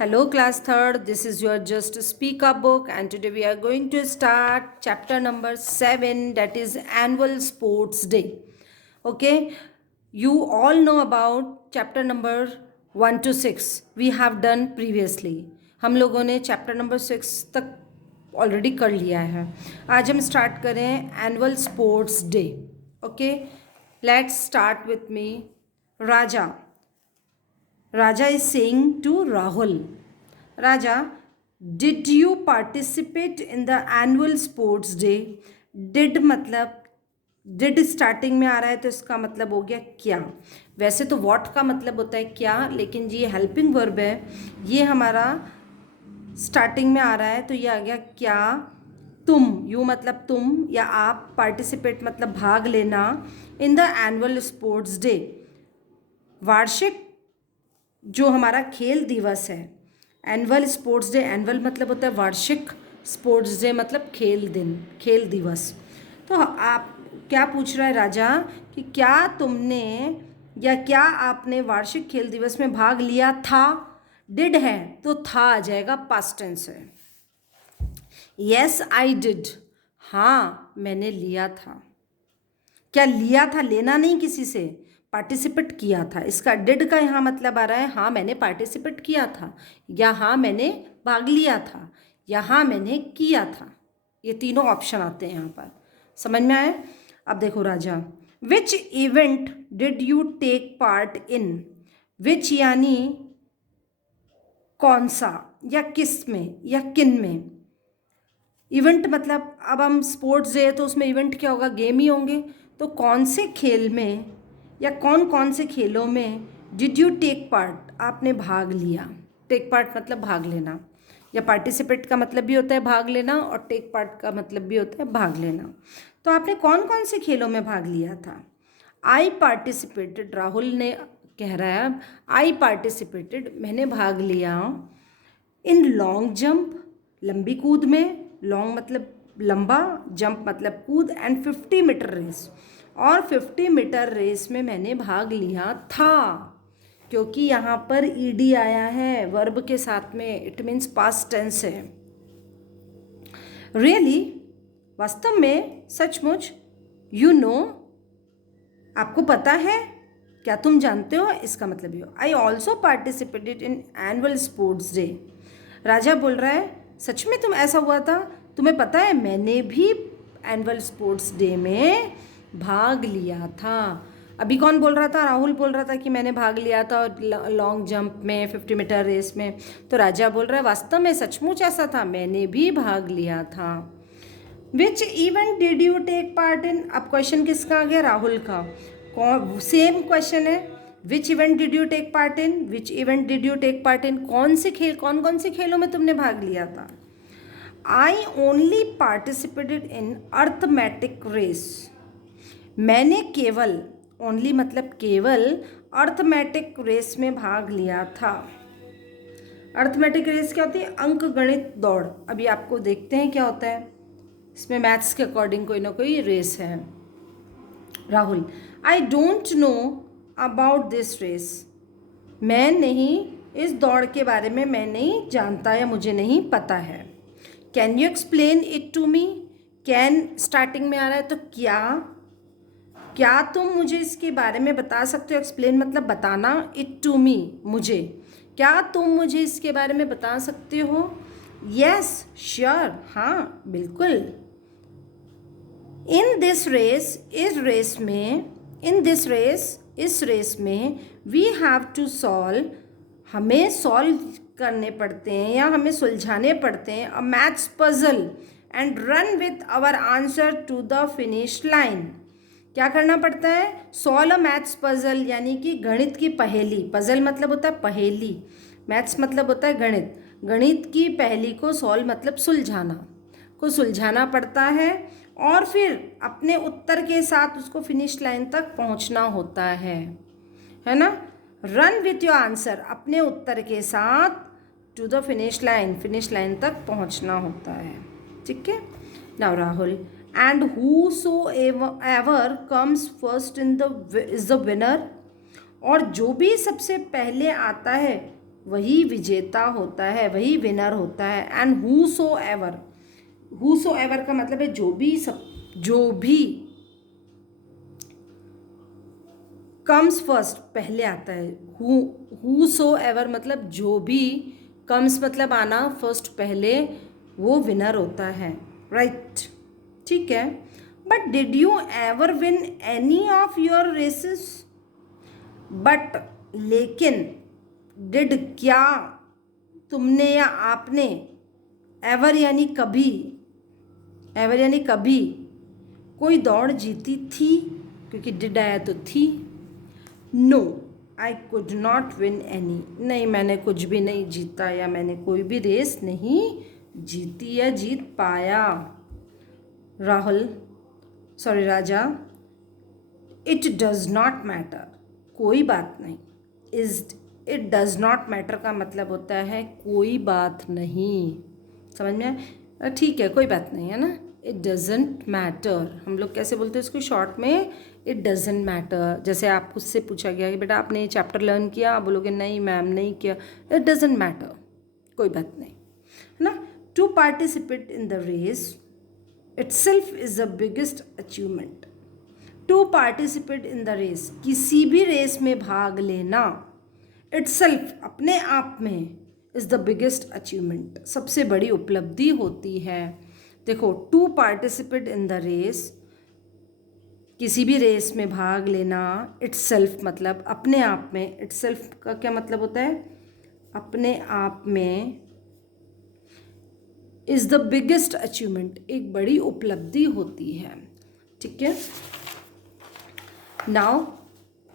Hello, class third. This is your Just Speak Up book, and today we are going to start chapter number 7, that is Annual Sports Day. Okay, you all know about chapter number 1 to 6. We have done previously. हम लोगों ने chapter number 6 तक already कर लिया है. आज हम start करें annual sports day. Okay, let's start with me. Raja is saying to Rahul, Raja, did you participate in the annual sports day? Did मतलब did स्टार्टिंग में आ रहा है तो इसका मतलब हो गया क्या. वैसे तो what का मतलब होता है क्या, लेकिन ये हेल्पिंग वर्ब है, ये हमारा स्टार्टिंग में आ रहा है तो ये आ गया क्या. तुम, यू मतलब तुम या आप, पार्टिसिपेट मतलब भाग लेना, in the annual sports day, वार्षिक जो हमारा खेल दिवस है. एनुअल स्पोर्ट्स डे, एनुअल मतलब होता है वार्षिक, स्पोर्ट्स डे मतलब खेल दिन, खेल दिवस. तो आप क्या पूछ रहा है राजा कि क्या तुमने या क्या आपने वार्षिक खेल दिवस में भाग लिया था. डिड है तो था आ जाएगा, पास्ट टेंस है. यस आई डिड, हाँ मैंने लिया था. क्या लिया था, लेना नहीं किसी से, पार्टिसिपेट किया था. इसका डिड का यहाँ मतलब आ रहा है हाँ मैंने पार्टिसिपेट किया था, या हाँ मैंने भाग लिया था, या हाँ मैंने किया था. ये तीनों ऑप्शन आते हैं यहाँ पर. समझ में आए. अब देखो Raja, which event did you take part in. Which यानी कौन सा या किस में या किन में. इवेंट मतलब अब हम स्पोर्ट्स डे है तो उसमें इवेंट क्या होगा, गेम ही होंगे. तो कौन से खेल में या कौन कौन से खेलों में डिड यू टेक पार्ट, आपने भाग लिया. टेक पार्ट मतलब भाग लेना, या पार्टिसिपेट का मतलब भी होता है भाग लेना, और टेक पार्ट का मतलब भी होता है भाग लेना. तो आपने कौन कौन से खेलों में भाग लिया था. आई पार्टिसिपेटेड, राहुल ने कह रहा है आई पार्टिसिपेटेड, मैंने भाग लिया. इन लॉन्ग जंप, लंबी कूद में, लॉन्ग मतलब लंबा, जंप मतलब कूद, एंड 50 मीटर रेस, और 50 मीटर रेस में मैंने भाग लिया था. क्योंकि यहाँ पर ईडी आया है वर्ब के साथ में, इट मीन्स पास्ट टेंस है. रियली, वास्तव में, सचमुच, यू नो, आपको पता है, क्या तुम जानते हो, इसका मतलब ये. I also participated in annual sports day. Raja बोल रहा है सच में तुम ऐसा हुआ था, तुम्हें पता है मैंने भी एनुअल स्पोर्ट्स डे में भाग लिया था. अभी कौन बोल रहा था, राहुल बोल रहा था कि मैंने भाग लिया था लॉन्ग जंप में, 50 मीटर रेस में. तो राजा बोल रहा है वास्तव में सचमुच ऐसा था, मैंने भी भाग लिया था. Which event did you take part in. अब क्वेश्चन किसका आ गया, राहुल का. सेम क्वेश्चन है, which event did you take part in, which event did you take part in, कौन से खेल, कौन कौन से खेलों में तुमने भाग लिया था. I only participated in arithmetic race, मैंने केवल, ओनली मतलब केवल, अर्थमेटिक रेस में भाग लिया था. अर्थमेटिक रेस क्या होती है, अंक गणित दौड़. अभी आपको देखते हैं क्या होता है. इसमें मैथ्स के अकॉर्डिंग कोई ना कोई रेस है. Rahul, I don't know about this race, मैं नहीं, इस दौड़ के बारे में मैं नहीं जानता या मुझे नहीं पता है. Can you explain it to me. Can starting में आ रहा है तो क्या तुम मुझे इसके बारे में बता सकते हो. एक्सप्लेन मतलब बताना, इट टू मी मुझे, क्या तुम मुझे इसके बारे में बता सकते हो. यस श्योर, हाँ बिल्कुल. इन दिस रेस, इस रेस में, इन दिस रेस, इस रेस में, वी हैव टू सॉल्व, हमें सॉल्व करने पड़ते हैं या हमें सुलझाने पड़ते हैं, a maths puzzle, and run with our answer to the finish line. क्या करना पड़ता है, सॉल्व अ मैथ्स पजल, यानी कि गणित की पहेली. पजल मतलब होता है पहेली, मैथ्स मतलब होता है गणित. गणित की पहेली को सॉल्व मतलब सुलझाना, को सुलझाना पड़ता है, और फिर अपने उत्तर के साथ उसको फिनिश लाइन तक पहुंचना होता है ना. रन विथ योर आंसर, अपने उत्तर के साथ, to the finish line, finish line तक पहुंचना होता है. ठीक है. Now Rahul, and whosoever comes first in the is the winner, और जो भी सबसे पहले आता है वही विजेता होता है, वही विनर होता है। एंड हु सो एवर का मतलब है जो भी कम्स फर्स्ट, पहले आता है। हु सो एवर मतलब जो भी, कम्स मतलब आना, फर्स्ट पहले, वो विनर होता है, राइट। ठीक है। But did you ever win any of your races? But लेकिन, डिड क्या, तुमने या आपने, एवर यानी कभी, एवर यानी कभी कोई दौड़ जीती थी, क्योंकि डिड आया तो थी। No I could not win any, नहीं मैंने कुछ भी नहीं जीता या मैंने कोई भी रेस नहीं जीती या जीत पाया। राजा, इट डज नॉट मैटर, कोई बात नहीं। इट डज नॉट मैटर का मतलब होता है कोई बात नहीं, समझ में आया? ठीक है, कोई बात नहीं है ना। इट डजेंट मैटर, हम लोग कैसे बोलते हैं इसको शॉर्ट में, इट डजेंट मैटर। जैसे आप उससे पूछा गया कि बेटा आपने ये चैप्टर लर्न किया, आप बोलोगे नहीं मैम नहीं किया, इट डजेंट मैटर, कोई बात नहीं, है ना। To participate in the race itself is the biggest achievement. To participate in the race, किसी भी रेस में भाग लेना, itself अपने आप में, इज द बिगेस्ट अचीवमेंट, सबसे बड़ी उपलब्धि होती है। देखो, to participate in the race, किसी भी रेस में भाग लेना, itself मतलब अपने आप में, itself का क्या मतलब होता है, अपने आप में, इज़ द बिगेस्ट अचीवमेंट, एक बड़ी उपलब्धि होती है। ठीक है। Now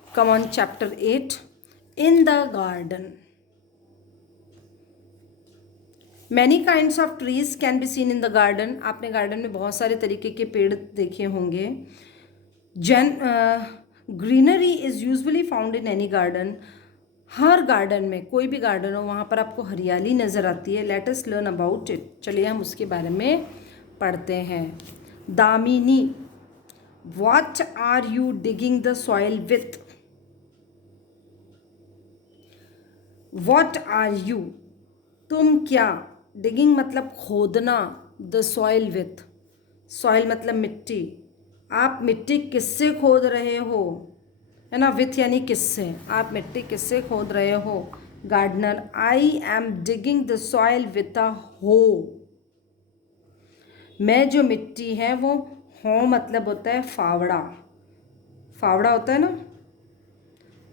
come on chapter 8, in the garden. Many kinds of trees can be seen in the garden. आपने गार्डन में बहुत सारे तरीके के पेड़ देखे होंगे। Greenery is usually found in any garden. Her garden में, कोई भी गार्डन हो वहाँ पर आपको हरियाली नज़र आती है। Let us learn about it, चलिए हम उसके बारे में पढ़ते हैं। Damini, what are you digging the soil with? What are you, तुम क्या, डिगिंग मतलब खोदना, द सॉइल विथ, सॉइल मतलब मिट्टी, आप मिट्टी किससे खोद रहे हो, है ना। विथ यानी किससे, आप मिट्टी किससे खोद रहे हो। Gardener, I am digging the soil with a hoe. मैं जो मिट्टी है वो, हो मतलब होता है फावड़ा, फावड़ा होता है ना,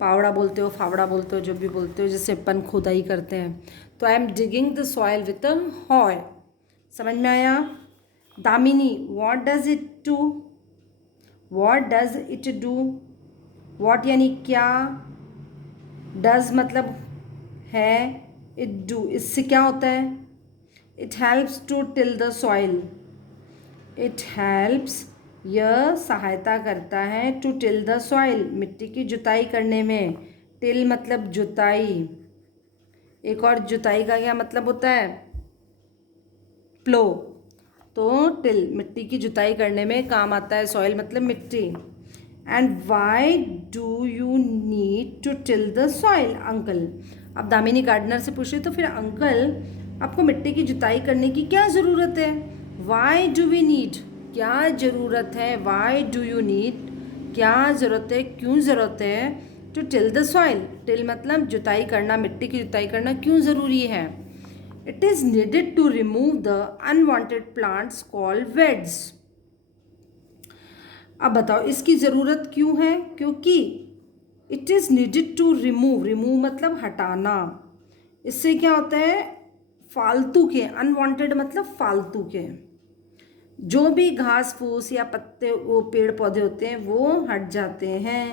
पावड़ा बोलते हो, फावड़ा बोलते हो, जो भी बोलते हो, जैसे अपन खुदाई करते हैं। तो I am digging the soil with a hoe. समझ में आया। Damini, what does it do? What does it do? What यानी क्या, डज मतलब है, इट डू इससे क्या होता है, it helps to till the soil. It helps, यह सहायता करता है, टू टिल द सॉइल, मिट्टी की जुताई करने में। टिल मतलब जुताई। एक और जुताई का क्या मतलब होता है, प्लो। तो टिल मिट्टी की जुताई करने में काम आता है, सॉइल मतलब मिट्टी। And why do you need to till the soil uncle? अब दामिनी गार्डनर से पूछ रही तो फिर अंकल आपको मिट्टी की जुताई करने की क्या ज़रूरत है? वाई डू वी नीड, क्या ज़रूरत है, वाई डू यू नीड, क्या ज़रूरत है, क्यों ज़रूरत है, to till the soil, till मतलब जुताई करना, मिट्टी की जुताई करना क्यों ज़रूरी है। It is needed to remove the unwanted plants called weeds. अब बताओ इसकी ज़रूरत क्यों है? क्योंकि it is needed to remove, remove मतलब हटाना, इससे क्या होता है, फालतू के, अनवांटेड मतलब फालतू के, जो भी घास फूस या पत्ते, वो पेड़ पौधे होते हैं वो हट जाते हैं,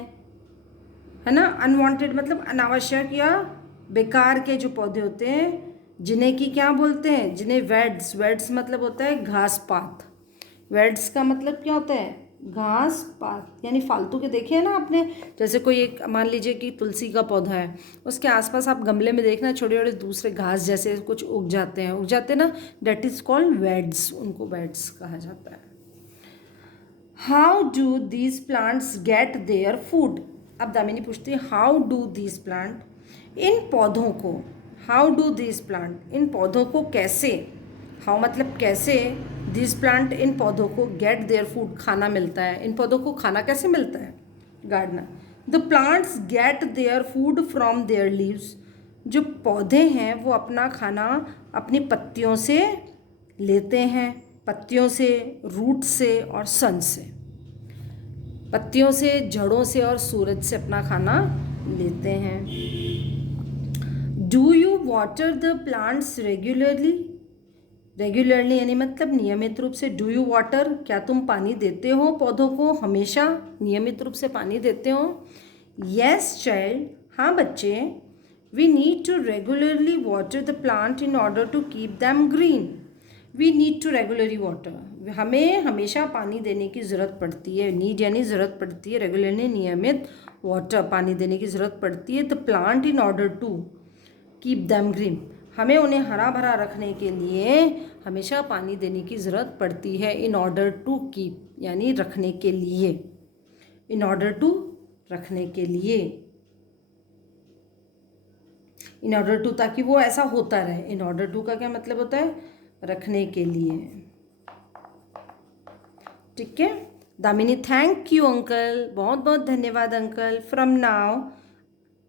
है ना। अनवांटेड मतलब अनावश्यक या बेकार के जो पौधे होते हैं, जिन्हें की क्या बोलते हैं, जिन्हें वेड्स, वेड्स मतलब होता है घास पात। वेड्स का मतलब क्या होता है, घास पात, यानी फालतू के। देखे हैं ना आपने, जैसे कोई एक, मान लीजिए कि तुलसी का पौधा है, उसके आसपास आप गमले में देखना छोटे छोटे दूसरे घास जैसे कुछ उग जाते हैं ना, डेट इज कॉल्ड वेड्स, उनको वेड्स कहा जाता है। How do these plants get their food? अब दामिनी पूछती है हाउ डू दीज प्लांट, इन पौधों को, हाउ डू दिस प्लांट, इन पौधों को कैसे, हाउ मतलब कैसे, दिस प्लांट इन पौधों को गेट देयर फूड खाना मिलता है, इन पौधों को खाना कैसे मिलता है, gardener. The plants get their food from their leaves, जो पौधे हैं वो अपना खाना अपनी पत्तियों से लेते हैं, पत्तियों से, रूट से और सन से, पत्तियों से, जड़ों से और सूरज से अपना खाना लेते हैं। Do you water the plants regularly, regularly यानी मतलब नियमित रूप से, डू यू वाटर क्या तुम पानी देते हो पौधों को, हमेशा नियमित रूप से पानी देते हो। येस चाइल्ड, हाँ बच्चे, we need to regularly water the plant in order to keep them green, we need to regularly water, हमें हमेशा पानी देने की ज़रूरत पड़ती है, नीड यानी ज़रूरत पड़ती है, रेगुलरली नियमित वाटर पानी देने की ज़रूरत पड़ती है। The plant in order to keep them green, हमें उन्हें हरा भरा रखने के लिए हमेशा पानी देने की ज़रूरत पड़ती है। इन ऑर्डर टू कीप यानी रखने के लिए, इन ऑर्डर टू रखने के लिए, इन ऑर्डर टू ताकि वो ऐसा होता रहे। इन ऑर्डर टू का क्या मतलब होता है, रखने के लिए, ठीक है। दामिनी, थैंक यू अंकल, बहुत बहुत धन्यवाद uncle. From now,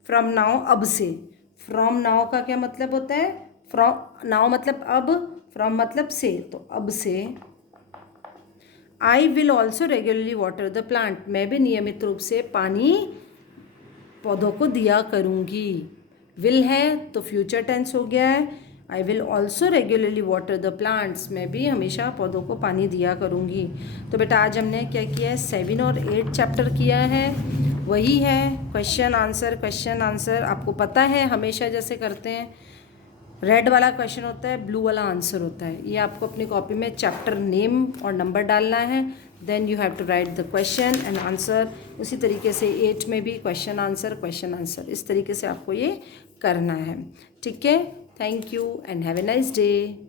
from now अब से, फ्रॉम नाउ का क्या मतलब होता है, फ्रॉम नाउ मतलब अब, फ्रॉम मतलब से, तो अब से। I will also regularly water the plant, मैं भी नियमित रूप से पानी पौधों को दिया करूँगी। विल है तो फ्यूचर टेंस हो गया है। I will also regularly water the plants, मैं भी हमेशा पौधों को पानी दिया करूँगी। तो बेटा आज हमने क्या किया है, 7 और 8 चैप्टर किया है, वही है क्वेश्चन आंसर, क्वेश्चन आंसर। आपको पता है हमेशा जैसे करते हैं, रेड वाला क्वेश्चन होता है, ब्लू वाला आंसर होता है। ये आपको अपनी कॉपी में चैप्टर नेम और नंबर डालना है, then you have to write the question and answer. उसी तरीके से 8 में भी क्वेश्चन आंसर, इस तरीके से आपको ये करना है, ठीक है। Thank you and have a nice day.